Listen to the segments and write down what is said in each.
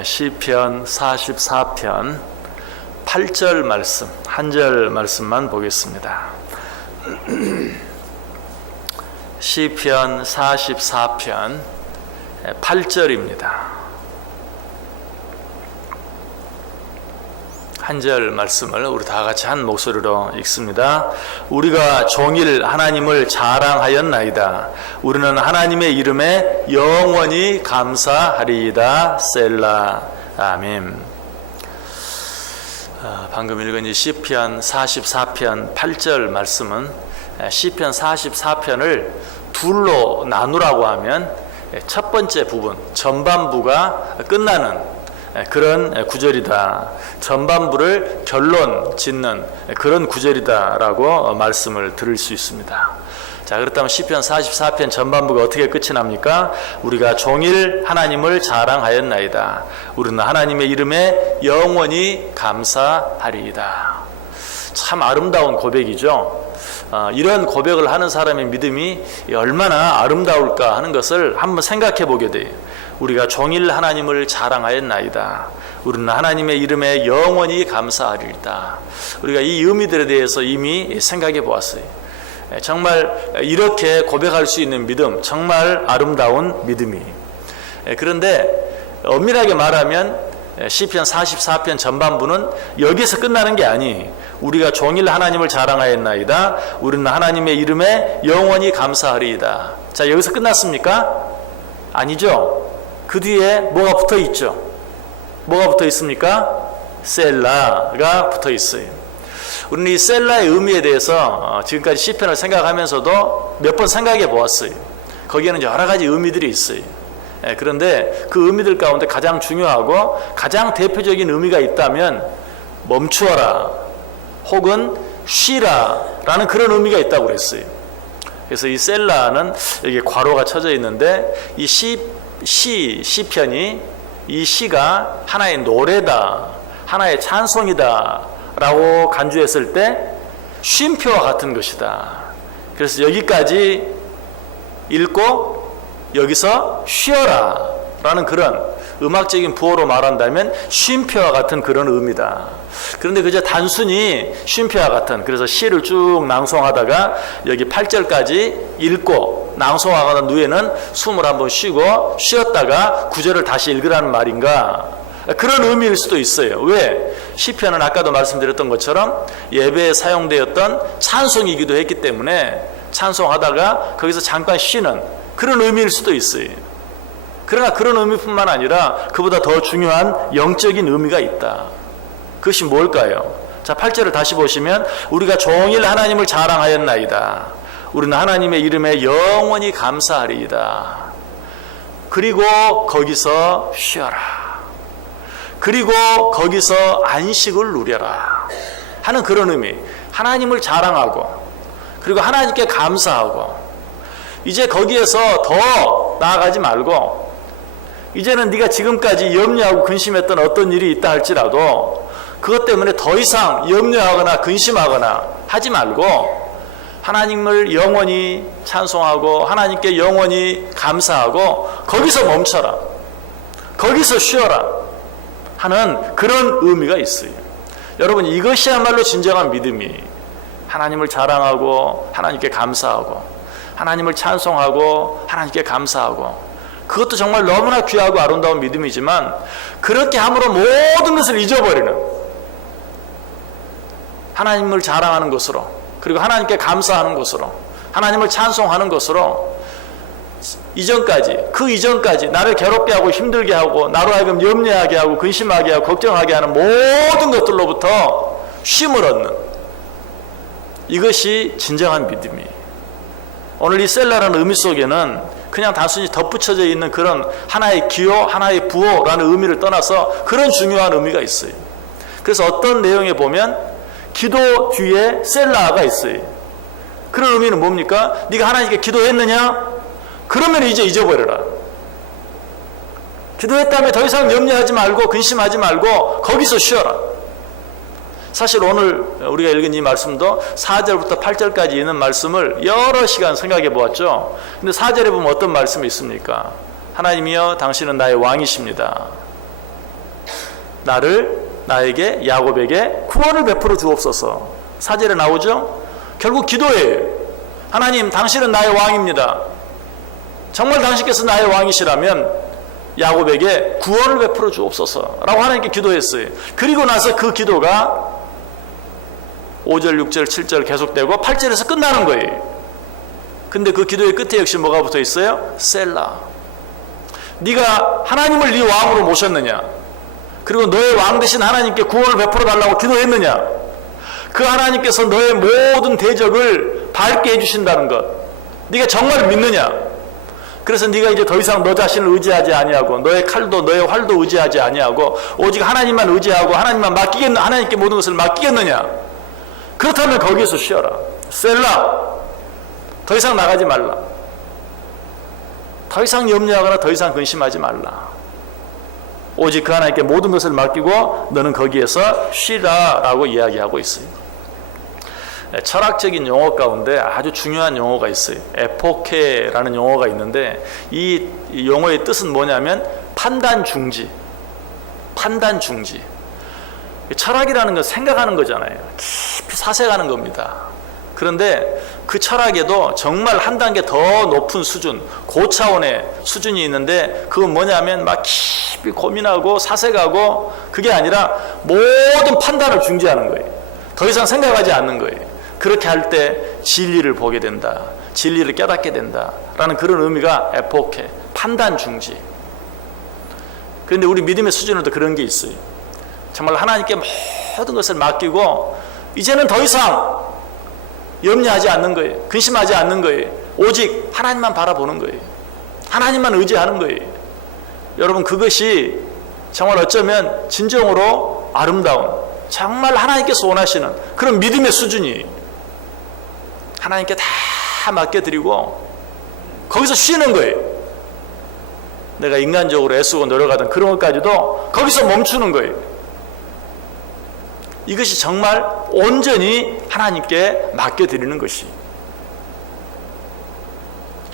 시편 44편 8절 말씀, 한 절 말씀만 보겠습니다. 시편 44편 8절입니다. 한 절 말씀을 우리 다 같이 한 목소리로 읽습니다. 우리가 종일 하나님을 자랑하였나이다. 우리는 하나님의 이름에 영원히 감사하리이다. 셀라. 아멘. 방금 읽은 이 시편 44편 8절 말씀은 시편 44편을 둘로 나누라고 하면 첫 번째 부분, 전반부가 끝나는 그런 구절이다. 전반부를 결론 짓는 그런 구절이다라고 말씀을 들을 수 있습니다. 자, 그렇다면 시편 44편 전반부가 어떻게 끝이 납니까? 우리가 종일 하나님을 자랑하였나이다. 우리는 하나님의 이름에 영원히 감사하리이다. 참 아름다운 고백이죠. 이런 고백을 하는 사람의 믿음이 얼마나 아름다울까 하는 것을 한번 생각해 보게 돼요. 우리가 종일 하나님을 자랑하였나이다. 우리는 하나님의 이름에 영원히 감사하리이다. 우리가 이 의미들에 대해서 이미 생각해 보았어요. 정말 이렇게 고백할 수 있는 믿음, 정말 아름다운 믿음이. 그런데 엄밀하게 말하면 시편 44편 전반부는 여기서 끝나는 게 아니, 우리가 종일 하나님을 자랑하였나이다. 우리는 하나님의 이름에 영원히 감사하리이다. 자, 여기서 끝났습니까? 아니죠. 그 뒤에 뭐가 붙어 있죠? 뭐가 붙어 있습니까? 셀라가 붙어 있어요. 우리는 이 셀라의 의미에 대해서 지금까지 시편을 생각하면서도 몇 번 생각해 보았어요. 거기에는 여러 가지 의미들이 있어요. 그런데 그 의미들 가운데 가장 중요하고 가장 대표적인 의미가 있다면 멈추어라 혹은 쉬라 라는 그런 의미가 있다고 그랬어요. 그래서 이 셀라는 여기 괄호가 쳐져 있는데 이 시편이 이 시가 하나의 노래다, 하나의 찬송이다 라고 간주했을 때 쉼표와 같은 것이다. 그래서 여기까지 읽고 여기서 쉬어라 라는 그런 음악적인 부호로 말한다면 쉼표와 같은 그런 의미다. 그런데 그저 단순히 쉼표와 같은, 그래서 시를 쭉 낭송하다가 여기 8절까지 읽고 낭송하는 후에는 숨을 한번 쉬고 쉬었다가 9절을 다시 읽으라는 말인가, 그런 의미일 수도 있어요. 왜? 시편은 아까도 말씀드렸던 것처럼 예배에 사용되었던 찬송이기도 했기 때문에 찬송하다가 거기서 잠깐 쉬는 그런 의미일 수도 있어요. 그러나 그런 의미뿐만 아니라 그보다 더 중요한 영적인 의미가 있다. 그것이 뭘까요? 자, 8절을 다시 보시면 우리가 종일 하나님을 자랑하였나이다. 우리는 하나님의 이름에 영원히 감사하리이다. 그리고 거기서 쉬어라. 그리고 거기서 안식을 누려라 하는 그런 의미. 하나님을 자랑하고 그리고 하나님께 감사하고 이제 거기에서 더 나아가지 말고 이제는 네가 지금까지 염려하고 근심했던 어떤 일이 있다 할지라도 그것 때문에 더 이상 염려하거나 근심하거나 하지 말고 하나님을 영원히 찬송하고 하나님께 영원히 감사하고 거기서 멈춰라. 거기서 쉬어라 하는 그런 의미가 있어요. 여러분, 이것이야말로 진정한 믿음이 하나님을 자랑하고 하나님께 감사하고 하나님을 찬송하고 하나님께 감사하고, 그것도 정말 너무나 귀하고 아름다운 믿음이지만 그렇게 함으로 모든 것을 잊어버리는, 하나님을 자랑하는 것으로 그리고 하나님께 감사하는 것으로 하나님을 찬송하는 것으로 그 이전까지 나를 괴롭게 하고 힘들게 하고 나로 하여금 염려하게 하고 근심하게 하고 걱정하게 하는 모든 것들로부터 쉼을 얻는, 이것이 진정한 믿음이에요. 오늘 이 셀라라는 의미 속에는 그냥 단순히 덧붙여져 있는 그런 하나의 기호, 하나의 부호라는 의미를 떠나서 그런 중요한 의미가 있어요. 그래서 어떤 내용에 보면 기도 뒤에 셀라가 있어요. 그런 의미는 뭡니까? 네가 하나님께 기도했느냐? 그러면 이제 잊어버려라. 기도했다면 더 이상 염려하지 말고 근심하지 말고 거기서 쉬어라. 사실 오늘 우리가 읽은 이 말씀도 4절부터 8절까지 있는 말씀을 여러 시간 생각해 보았죠. 근데 4절에 보면 어떤 말씀이 있습니까? 하나님이여 당신은 나의 왕이십니다. 나에게 야곱에게 구원을 베풀어 주옵소서. 4절에 나오죠. 결국 기도예요. 하나님, 당신은 나의 왕입니다. 정말 당신께서 나의 왕이시라면 야곱에게 구원을 베풀어 주옵소서 라고 하나님께 기도했어요. 그리고 나서 그 기도가 5절, 6절, 7절 계속되고 8절에서 끝나는 거예요. 근데 그 기도의 끝에 역시 뭐가 붙어 있어요? 셀라. 네가 하나님을 네 왕으로 모셨느냐? 그리고 너의 왕 대신 하나님께 구원을 베풀어 달라고 기도했느냐? 그 하나님께서 너의 모든 대적을 밟게 해주신다는 것, 네가 정말 믿느냐? 그래서 네가 이제 더 이상 너 자신을 의지하지 아니하고 너의 칼도 너의 활도 의지하지 아니하고 오직 하나님만 의지하고 하나님께 모든 것을 맡기겠느냐? 그렇다면 거기에서 쉬어라. 셀라. 더 이상 나가지 말라. 더 이상 염려하거나 더 이상 근심하지 말라. 오직 그 하나님께 모든 것을 맡기고 너는 거기에서 쉬라라고 이야기하고 있어요. 철학적인 용어 가운데 아주 중요한 용어가 있어요. 에포케라는 용어가 있는데 이 용어의 뜻은 뭐냐면 판단 중지. 판단 중지. 철학이라는 건 생각하는 거잖아요. 깊이 사색하는 겁니다. 그런데 그 철학에도 정말 한 단계 더 높은 수준, 고차원의 수준이 있는데 그건 뭐냐면 막 깊이 고민하고 사색하고 그게 아니라 모든 판단을 중지하는 거예요. 더 이상 생각하지 않는 거예요. 그렇게 할 때 진리를 보게 된다. 진리를 깨닫게 된다. 라는 그런 의미가 에포케, 판단 중지. 그런데 우리 믿음의 수준에도 그런 게 있어요. 정말 하나님께 모든 것을 맡기고 이제는 더 이상 염려하지 않는 거예요. 근심하지 않는 거예요. 오직 하나님만 바라보는 거예요. 하나님만 의지하는 거예요. 여러분, 그것이 정말 어쩌면 진정으로 아름다운, 정말 하나님께서 원하시는 그런 믿음의 수준이 하나님께 다 맡겨드리고 거기서 쉬는 거예요. 내가 인간적으로 애쓰고 노력하던 그런 것까지도 거기서 멈추는 거예요. 이것이 정말 온전히 하나님께 맡겨드리는 것이.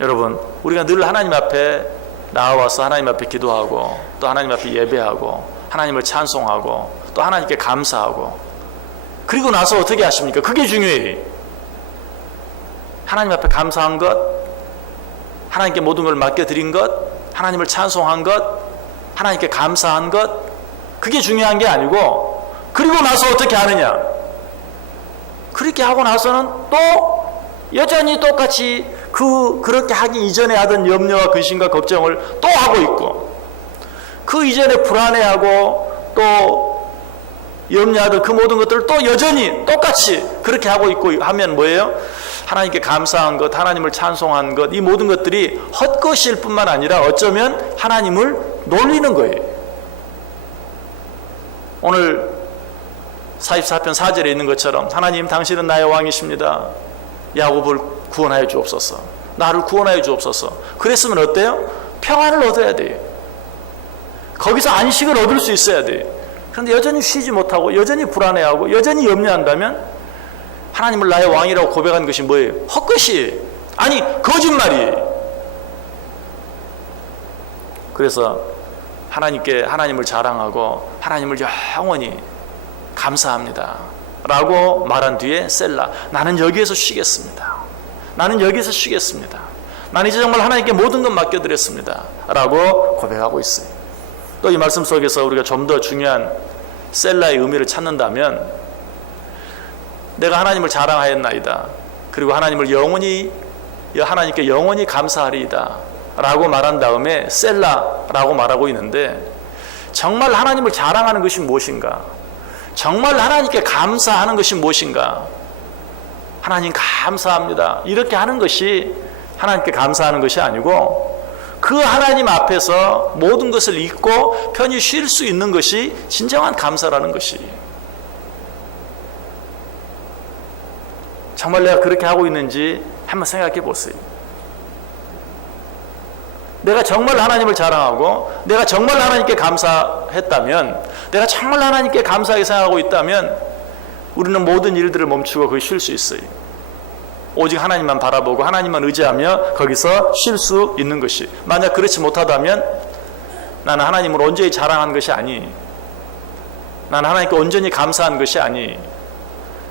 여러분, 우리가 늘 하나님 앞에 나와서 하나님 앞에 기도하고 또 하나님 앞에 예배하고 하나님을 찬송하고 또 하나님께 감사하고 그리고 나서 어떻게 하십니까? 그게 중요해요. 하나님 앞에 감사한 것, 하나님께 모든 걸 맡겨드린 것, 하나님을 찬송한 것, 하나님께 감사한 것, 그게 중요한 게 아니고 그리고 나서 어떻게 하느냐? 그렇게 하고 나서는 또 여전히 똑같이 그렇게 하기 이전에 하던 염려와 근심과 걱정을 또 하고 있고 그 이전에 불안해하고 또 염려하던 그 모든 것들을 또 여전히 똑같이 그렇게 하고 있고 하면 뭐예요? 하나님께 감사한 것, 하나님을 찬송한 것, 이 모든 것들이 헛것일 뿐만 아니라 어쩌면 하나님을 놀리는 거예요. 오늘 44편 4절에 있는 것처럼 하나님, 당신은 나의 왕이십니다. 야곱을 구원하여 주옵소서. 나를 구원하여 주옵소서. 그랬으면 어때요? 평안을 얻어야 돼요. 거기서 안식을 얻을 수 있어야 돼요. 그런데 여전히 쉬지 못하고 여전히 불안해하고 여전히 염려한다면 하나님을 나의 왕이라고 고백한 것이 뭐예요? 헛것이에요. 아니, 거짓말이에요. 그래서 하나님을 자랑하고 하나님을 영원히 감사합니다 라고 말한 뒤에 셀라, 나는 여기에서 쉬겠습니다. 나는 여기에서 쉬겠습니다. 나는 이제 정말 하나님께 모든 것 맡겨드렸습니다 라고 고백하고 있어요. 또 이 말씀 속에서 우리가 좀 더 중요한 셀라의 의미를 찾는다면 내가 하나님을 자랑하였나이다. 그리고 하나님께 영원히 감사하리이다 라고 말한 다음에 셀라라고 말하고 있는데 정말 하나님을 자랑하는 것이 무엇인가? 정말 하나님께 감사하는 것이 무엇인가? 하나님 감사합니다. 이렇게 하는 것이 하나님께 감사하는 것이 아니고 그 하나님 앞에서 모든 것을 잊고 편히 쉴 수 있는 것이 진정한 감사라는 것이. 정말 내가 그렇게 하고 있는지 한번 생각해 보세요. 내가 정말 하나님을 자랑하고 내가 정말 하나님께 감사했다면, 내가 정말 하나님께 감사하게 생각하고 있다면 우리는 모든 일들을 멈추고 거기 쉴 수 있어요. 오직 하나님만 바라보고 하나님만 의지하며 거기서 쉴 수 있는 것이. 만약 그렇지 못하다면 나는 하나님을 온전히 자랑한 것이 아니, 나는 하나님께 온전히 감사한 것이 아니,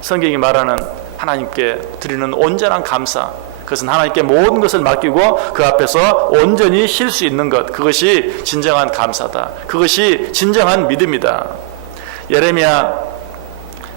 성경이 말하는 하나님께 드리는 온전한 감사, 그것은 하나님께 모든 것을 맡기고 그 앞에서 온전히 쉴 수 있는 것, 그것이 진정한 감사다. 그것이 진정한 믿음이다. 예레미야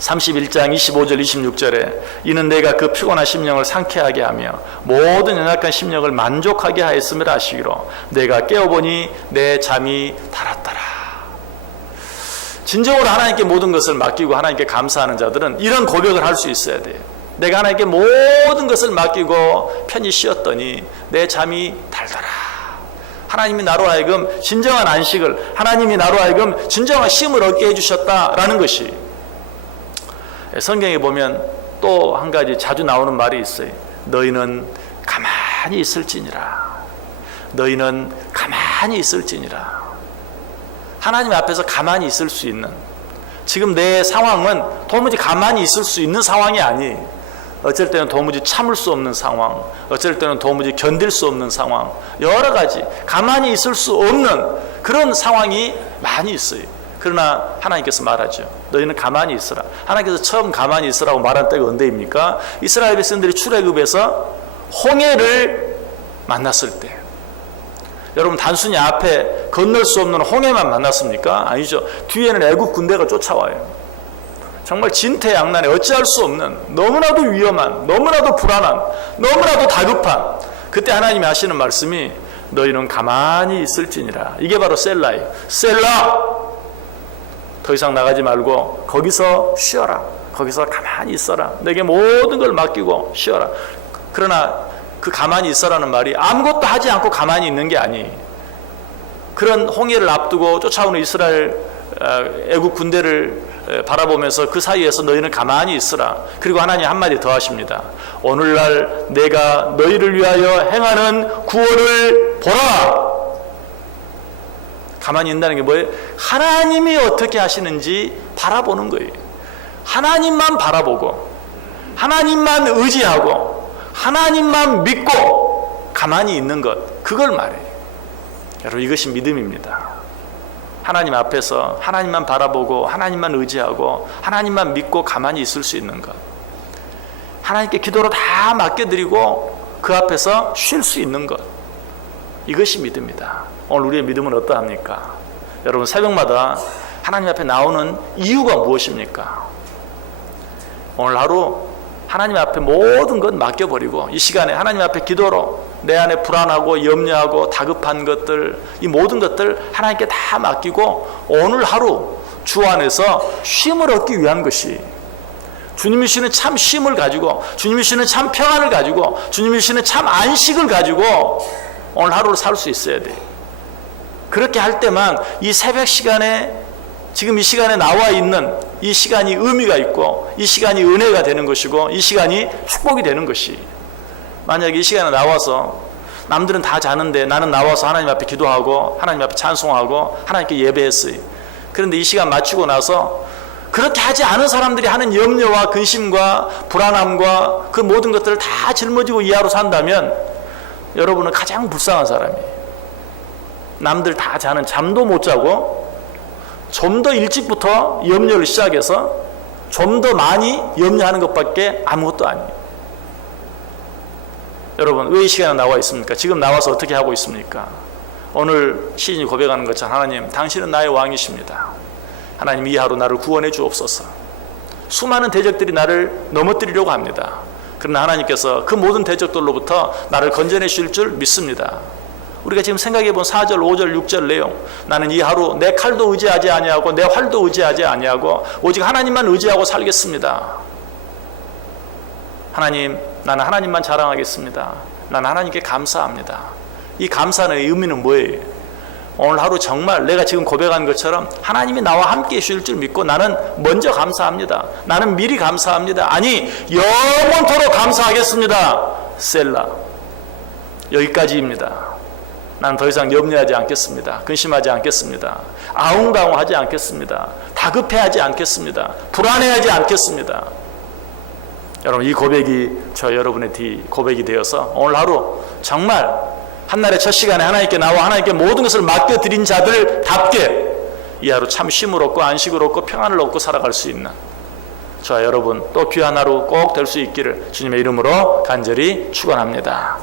31장 25절 26절에 이는 내가 그 피곤한 심령을 상쾌하게 하며 모든 연약한 심령을 만족하게 하였음이라 하시기로 내가 깨어보니 내 잠이 달았더라. 진정으로 하나님께 모든 것을 맡기고 하나님께 감사하는 자들은 이런 고백을 할 수 있어야 돼요. 내가 하나님께 모든 것을 맡기고 편히 쉬었더니 내 잠이 달더라. 하나님이 나로 하여금 진정한 안식을, 하나님이 나로 하여금 진정한 쉼을 얻게 해주셨다라는 것이, 성경에 보면 또 한 가지 자주 나오는 말이 있어요. 너희는 가만히 있을지니라. 너희는 가만히 있을지니라. 하나님 앞에서 가만히 있을 수 있는, 지금 내 상황은 도무지 가만히 있을 수 있는 상황이 아니에요. 어쩔 때는 도무지 참을 수 없는 상황, 어쩔 때는 도무지 견딜 수 없는 상황, 여러 가지 가만히 있을 수 없는 그런 상황이 많이 있어요. 그러나 하나님께서 말하죠. 너희는 가만히 있으라. 하나님께서 처음 가만히 있으라고 말한 때가 언제입니까? 이스라엘 백성들이 출애굽에서 홍해를 만났을 때. 여러분, 단순히 앞에 건널 수 없는 홍해만 만났습니까? 아니죠. 뒤에는 애국 군대가 쫓아와요. 정말 진퇴양난에 어찌할 수 없는, 너무나도 위험한, 너무나도 불안한, 너무나도 다급한, 그때 하나님이 하시는 말씀이 너희는 가만히 있을지니라. 이게 바로 셀라예요. 셀라! 더 이상 나가지 말고 거기서 쉬어라. 거기서 가만히 있어라. 내게 모든 걸 맡기고 쉬어라. 그러나 그 가만히 있어라는 말이 아무것도 하지 않고 가만히 있는 게 아니에요. 그런 홍해를 앞두고 쫓아오는 이스라엘 애국 군대를 바라보면서 그 사이에서 너희는 가만히 있으라. 그리고 하나님 한마디 더 하십니다. 오늘날 내가 너희를 위하여 행하는 구원을 보라. 가만히 있다는 게 뭐예요? 하나님이 어떻게 하시는지 바라보는 거예요. 하나님만 바라보고 하나님만 의지하고 하나님만 믿고 가만히 있는 것, 그걸 말해요. 여러분, 이것이 믿음입니다. 하나님 앞에서 하나님만 바라보고 하나님만 의지하고 하나님만 믿고 가만히 있을 수 있는 것, 하나님께 기도로 다 맡겨드리고 그 앞에서 쉴 수 있는 것, 이것이 믿음이다. 오늘 우리의 믿음은 어떠합니까? 여러분, 새벽마다 하나님 앞에 나오는 이유가 무엇입니까? 오늘 하루 하나님 앞에 모든 것 맡겨버리고 이 시간에 하나님 앞에 기도로 내 안에 불안하고 염려하고 다급한 것들, 이 모든 것들 하나님께 다 맡기고 오늘 하루 주 안에서 쉼을 얻기 위한 것이, 주님이 주시는 참 쉼을 가지고, 주님이 주시는 참 평안을 가지고, 주님이 주시는 참 안식을 가지고 오늘 하루를 살 수 있어야 돼. 그렇게 할 때만 이 새벽 시간에, 지금 이 시간에 나와 있는 이 시간이 의미가 있고 이 시간이 은혜가 되는 것이고 이 시간이 축복이 되는 것이, 만약에 이 시간에 나와서 남들은 다 자는데 나는 나와서 하나님 앞에 기도하고 하나님 앞에 찬송하고 하나님께 예배했어요. 그런데 이 시간 마치고 나서 그렇게 하지 않은 사람들이 하는 염려와 근심과 불안함과 그 모든 것들을 다 짊어지고 이 하루 산다면 여러분은 가장 불쌍한 사람이에요. 남들 다 자는 잠도 못 자고 좀 더 일찍부터 염려를 시작해서 좀 더 많이 염려하는 것밖에 아무것도 아니에요. 여러분, 왜 이 시간에 나와 있습니까? 지금 나와서 어떻게 하고 있습니까? 오늘 시인이 고백하는 것처럼 하나님, 당신은 나의 왕이십니다. 하나님, 이 하루 나를 구원해 주옵소서. 수많은 대적들이 나를 넘어뜨리려고 합니다. 그러나 하나님께서 그 모든 대적들로부터 나를 건져내 주실 줄 믿습니다. 우리가 지금 생각해 본 4절, 5절, 6절 내용, 나는 이 하루 내 칼도 의지하지 아니하고 내 활도 의지하지 아니하고 오직 하나님만 의지하고 살겠습니다. 하나님, 나는 하나님만 자랑하겠습니다. 나는 하나님께 감사합니다. 이 감사의 의미는 뭐예요? 오늘 하루 정말 내가 지금 고백한 것처럼 하나님이 나와 함께 해주실 줄 믿고 나는 먼저 감사합니다. 나는 미리 감사합니다. 아니, 영원토록 감사하겠습니다. 셀라. 여기까지입니다. 나는 더 이상 염려하지 않겠습니다. 근심하지 않겠습니다. 아웅다웅하지 않겠습니다. 다급해하지 않겠습니다. 불안해하지 않겠습니다. 여러분, 이 고백이 저 여러분의 고백이 되어서 오늘 하루 정말 한날의 첫 시간에 하나님께 나와 하나님께 모든 것을 맡겨드린 자들답게 이 하루 참 쉼을 얻고 안식을 얻고 평안을 얻고 살아갈 수 있는 저와 여러분 또 귀한 하루 꼭 될 수 있기를 주님의 이름으로 간절히 축원합니다.